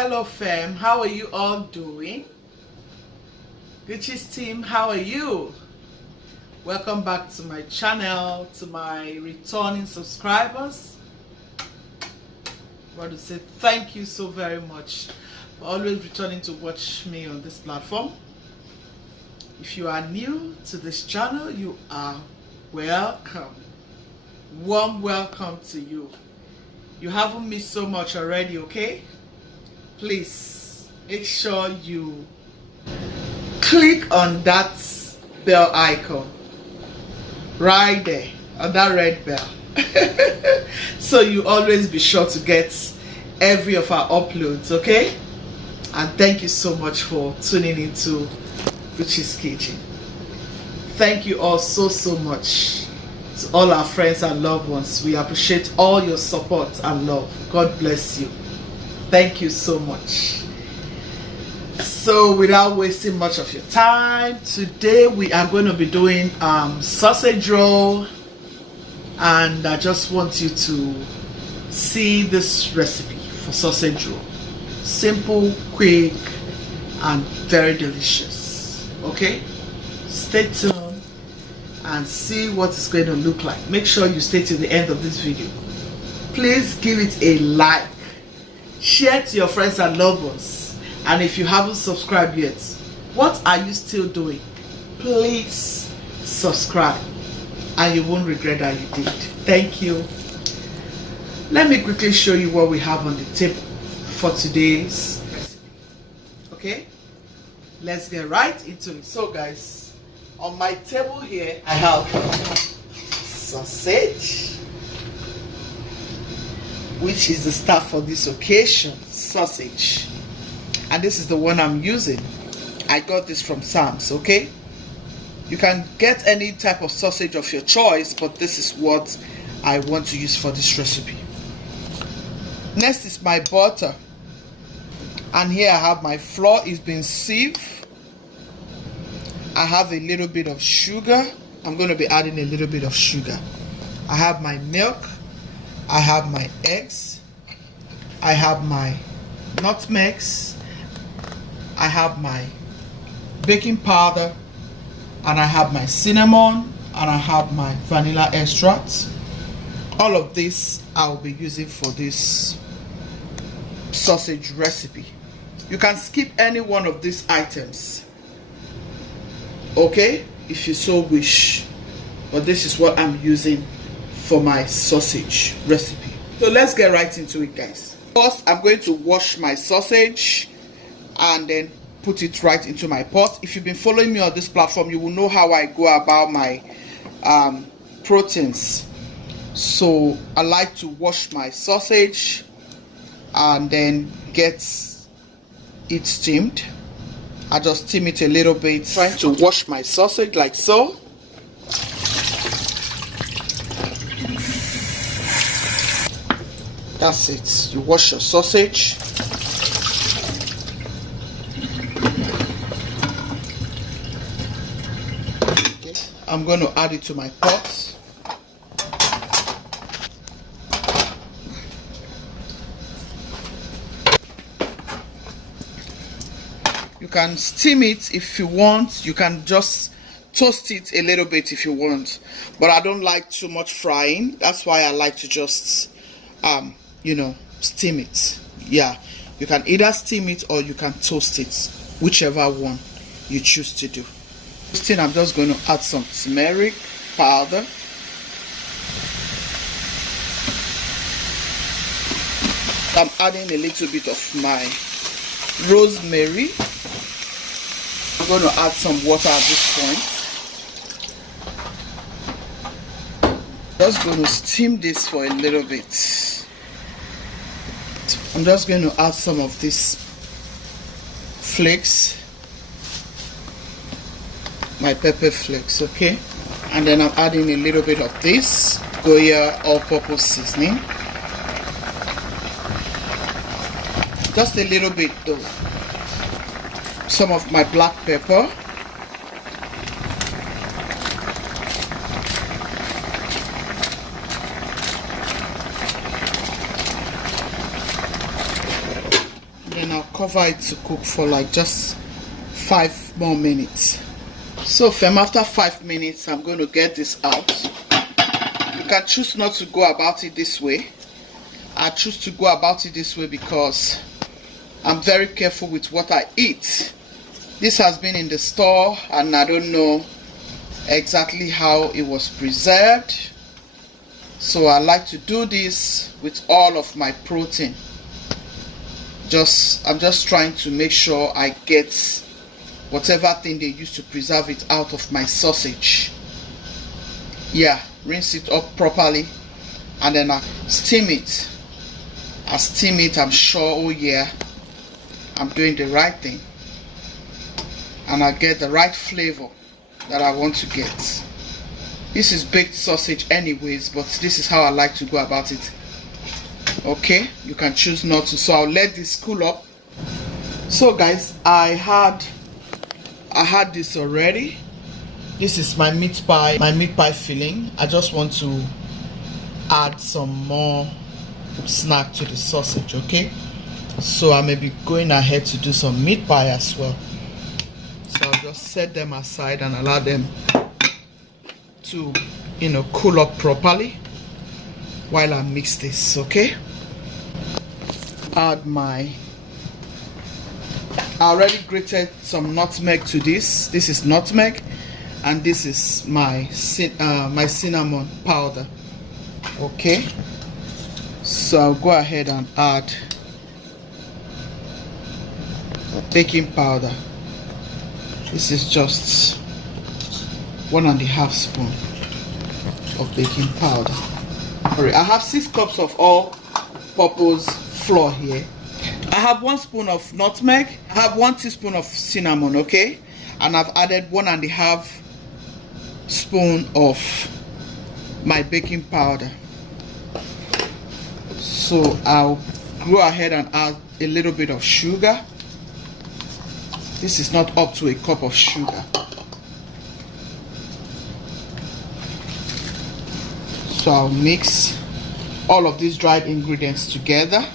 Hello fam, how are you all doing? Gucci's team, how are you? Welcome back to my channel, to my returning subscribers. I want to say thank you so very much for always returning to watch me on this platform. If you are new to this channel, you are welcome. Warm welcome to you. You haven't missed so much already, okay? Please make sure you click on that bell icon right there, on that red bell. So you always be sure to get every of our uploads, okay? And thank you so much for tuning into Gucci's Kitchen. Thank you all so much to all our friends and loved ones. We appreciate all your support and love. God bless you. Thank you so much. So without wasting much of your time, today we are going to be doing sausage roll, and I just want you to see this recipe for sausage roll. Simple, quick, and very delicious. Okay, stay tuned and see what it's going to look like. Make sure you stay till the end of this video. Please give it a like, share to your friends and loved ones, and if you haven't subscribed yet, what are you still doing? Please subscribe and you won't regret that you did. Thank you. Let me quickly show you what we have on the table for today's recipe. Okay, let's get right into it. So guys, on my table here I have sausage, which is the star for this occasion, sausage, and this is the one I'm using. I got this from Sam's. Okay, you can get any type of sausage of your choice, but this is what I want to use for this recipe. Next is my butter, and here I have my flour. It's been sieved. I have a little bit of sugar. I'm going to be adding a little bit of sugar. I have my milk. I have my eggs. I have my nutmegs. I have my baking powder. And I have my cinnamon. And I have my vanilla extract. All of this I will be using for this sausage recipe. You can skip any one of these items, okay, if you so wish, but this is what I'm using for my sausage recipe. So let's get right into it, guys. First, I'm going to wash my sausage and then put it right into my pot. If you've been following me on this platform, you will know how I go about my proteins. So I like to wash my sausage and then get it steamed. I just steam it a little bit, trying to wash my sausage like so. That's it. You wash your sausage. Okay. I'm going to add it to my pot. You can steam it if you want. You can just toast it a little bit if you want, but I don't like too much frying. That's why I like to just you know, steam it. Yeah, you can either steam it or you can toast it, whichever one you choose to do. Toasting, I'm just going to add some turmeric powder. I'm adding a little bit of my rosemary. I'm going to add some water at this point. Just going to steam this for a little bit. I'm just going to add some of these flakes, my pepper flakes, okay? And then I'm adding a little bit of this Goya all-purpose seasoning. Just a little bit though. Some of my black pepper. cover it to cook for like just 5 more minutes. So fam, after 5 minutes, I'm going to get this out. You can choose not to go about it this way. I choose to go about it this way because I'm very careful with what I eat. This has been in the store and I don't know exactly how it was preserved. So I like to do this with all of my protein. I'm just trying to make sure I get whatever thing they use to preserve it out of my sausage. Yeah, rinse it up properly and then I steam it. I steam it, I'm sure, oh yeah, I'm doing the right thing. And I get the right flavor that I want to get. This is baked sausage anyways, but this is how I like to go about it. Okay, you can choose not to. So I'll let this cool up. So guys, I had this already. This is my meat pie filling. I just want to add some more snack to the sausage. Okay, so I may be going ahead to do some meat pie as well. So I'll just set them aside and allow them to, you know, cool up properly while I mix this. Okay, add I already grated some nutmeg to this. This is nutmeg, and this is my cinnamon powder. Okay, so I'll go ahead and add baking powder. This is just 1.5 spoon of baking powder. Alright, I have 6 cups of all-purpose flour here. I have 1 spoon of nutmeg. I have 1 teaspoon of cinnamon. Okay, and I've added 1.5 spoon of my baking powder. So I'll go ahead and add a little bit of sugar. This is not up to a cup of sugar. So I'll mix all of these dried ingredients together.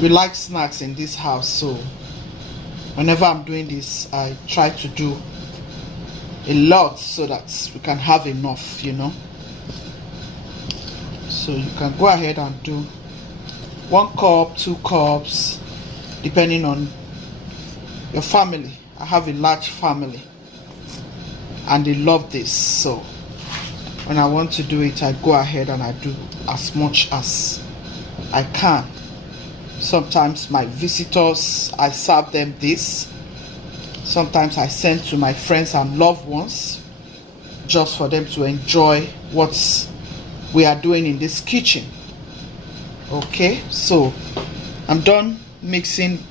We like snacks in this house, so whenever I'm doing this, I try to do a lot so that we can have enough, you know. So you can go ahead and do 1 cup, 2 cups, depending on your family. I have a large family and they love this, so when I want to do it, I go ahead and I do as much as I can. Sometimes my visitors, I serve them this. Sometimes I send to my friends and loved ones just for them to enjoy what we are doing in this kitchen. Okay, so I'm done mixing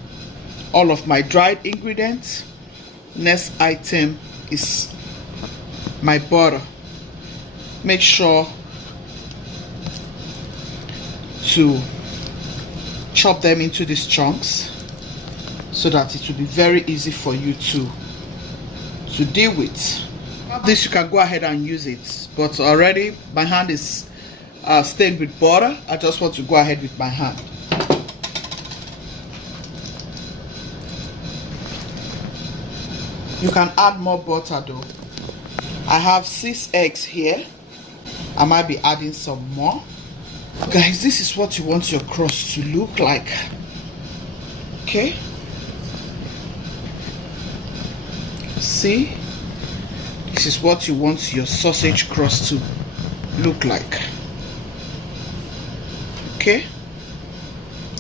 all of my dried ingredients. Next item is my butter. Make sure to chop them into these chunks so that it will be very easy for you to deal with. This you can go ahead and use it, but already my hand is stained with butter. I just want to go ahead with my hand. You can add more butter though. I have 6 eggs here. I might be adding some more. Guys, this is what you want your crust to look like. Okay, see, this is what you want your sausage crust to look like. Okay,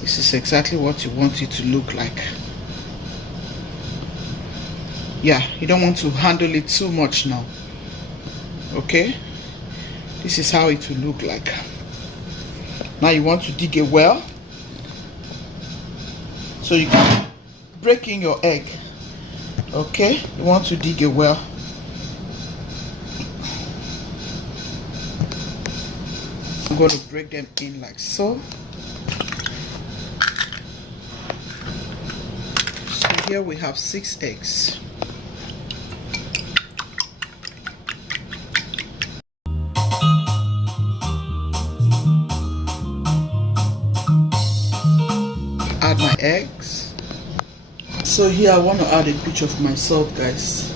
this is exactly what you want it to look like. Yeah, you don't want to handle it too much now. Okay, this is how it will look like. Now you want to dig a well, so you can break in your egg. Okay, you want to dig a well. I'm going to break them in like so. So here we have 6 eggs. Add my eggs. So here I want to add a pinch of my salt, guys.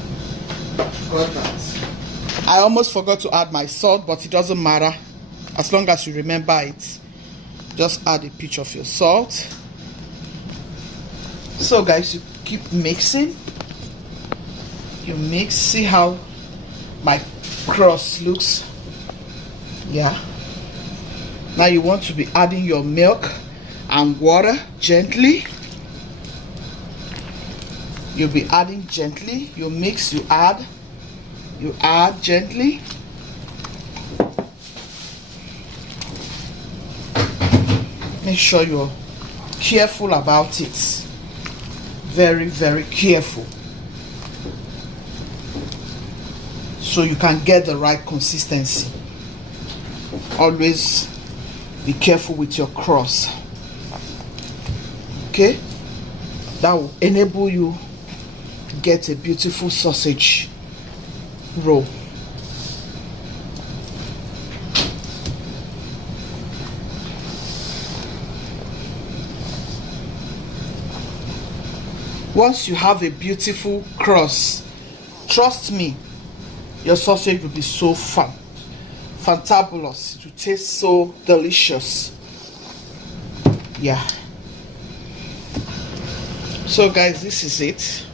Got that. I almost forgot to add my salt, but it doesn't matter as long as you remember it. Just add a pinch of your salt. So guys, you keep mixing. You mix. See how my crust looks? Yeah. Now you want to be adding your milk and water gently. You'll be adding gently. You mix, you add gently. Make sure you're careful about it. Very, very careful. So you can get the right consistency. Always be careful with your crust. Okay? That will enable you to get a beautiful sausage roll. Once you have a beautiful crust, trust me, your sausage will be so fantabulous. It will taste so delicious. Yeah. So guys, this is it.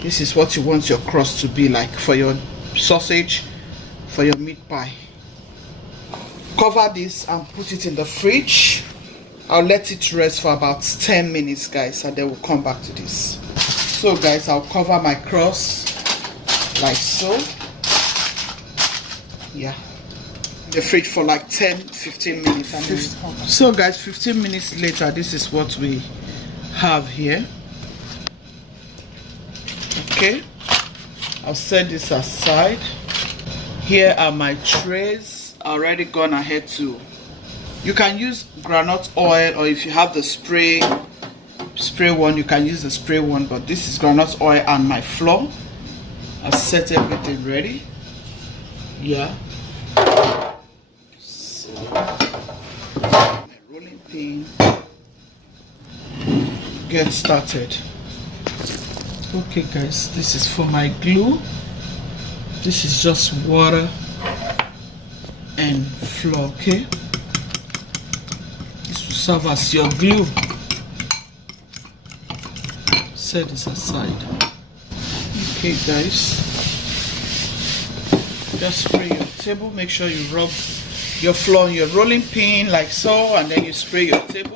This is what you want your crust to be like for your sausage, for your meat pie. Cover this and put it in the fridge. I'll let it rest for about 10 minutes, guys, and then we'll come back to this. So guys, I'll cover my crust like so. Yeah. In the fridge for like 10-15 minutes. And so guys, 15 minutes later, this is what we have here. Okay, I'll set this aside. Here are my trays. Already gone ahead to, you can use groundnut oil, or if you have the spray one, you can use the spray one, but this is groundnut oil and my flour. I've set everything ready. Yeah. So my rolling pin. Get started. Okay guys, this is for my glue. This is just water and flour. Okay, this will serve as your glue. Set this aside. Okay guys, just spray your table. Make sure you rub your flour on your rolling pin like so, and then you spray your table.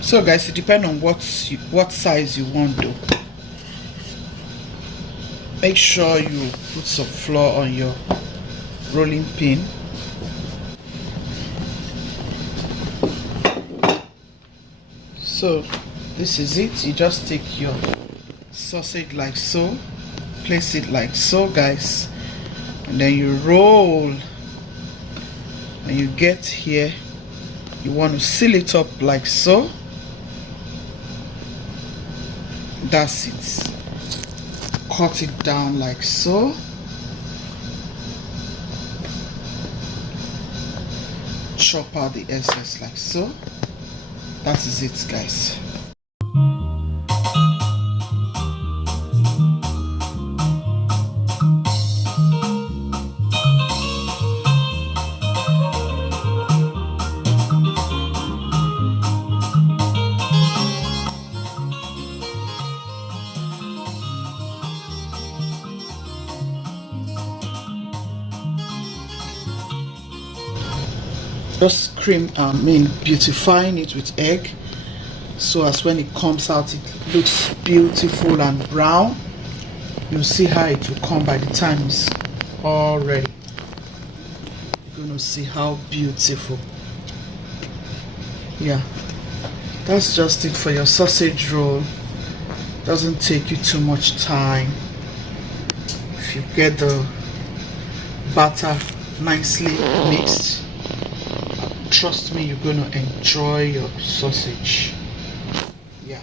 So guys, it depends on what size you want though. Make sure you put some flour on your rolling pin. So this is it. You just take your sausage like so, place it like so, guys, and then you roll. When you get here, you want to seal it up like so. That's it. Cut it down like so. Chop out the excess like so. That is it, guys. Just beautifying it with egg, so as when it comes out it looks beautiful and brown. You'll see how it will come by the time it's all ready. You're gonna see how beautiful. Yeah, that's just it for your sausage roll. Doesn't take you too much time if you get the batter nicely mixed. Trust me, you're gonna enjoy your sausage. Yeah,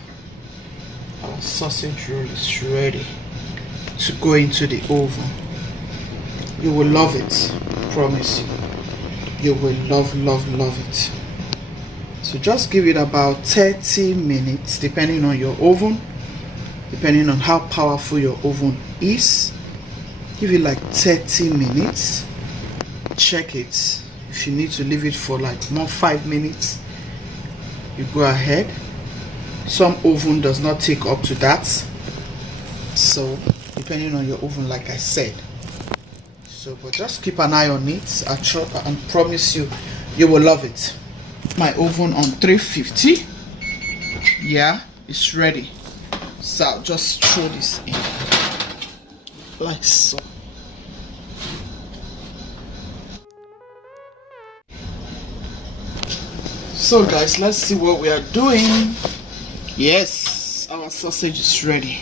our sausage roll is ready to go into the oven. You will love it, I promise you. You will love it. So just give it about 30 minutes depending on your oven, depending on how powerful your oven is. Give it like 30 minutes. Check it. If you need to leave it for like more 5 minutes, you go ahead. Some oven does not take up to that, so depending on your oven, like I said. So but just keep an eye on it. I promise you, you will love it. My oven on 350. Yeah, it's ready. So I'll just throw this in like so. So guys, let's see what we are doing. Yes, our sausage is ready.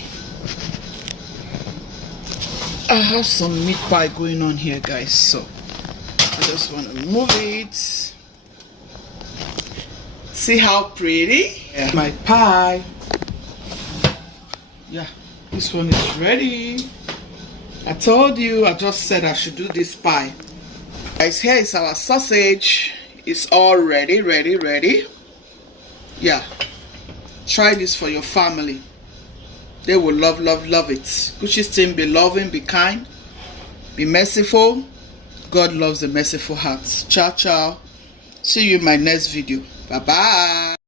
I have some meat pie going on here, guys, so I just want to move it. See how pretty? Yeah. My pie. Yeah, this one is ready. I told you, I just said I should do this pie. Guys, here is our sausage. It's all ready. Yeah, try this for your family. They will love it. Gucci's team, be loving, be kind, be merciful. God loves a merciful heart. Ciao. See you in my next video. Bye bye.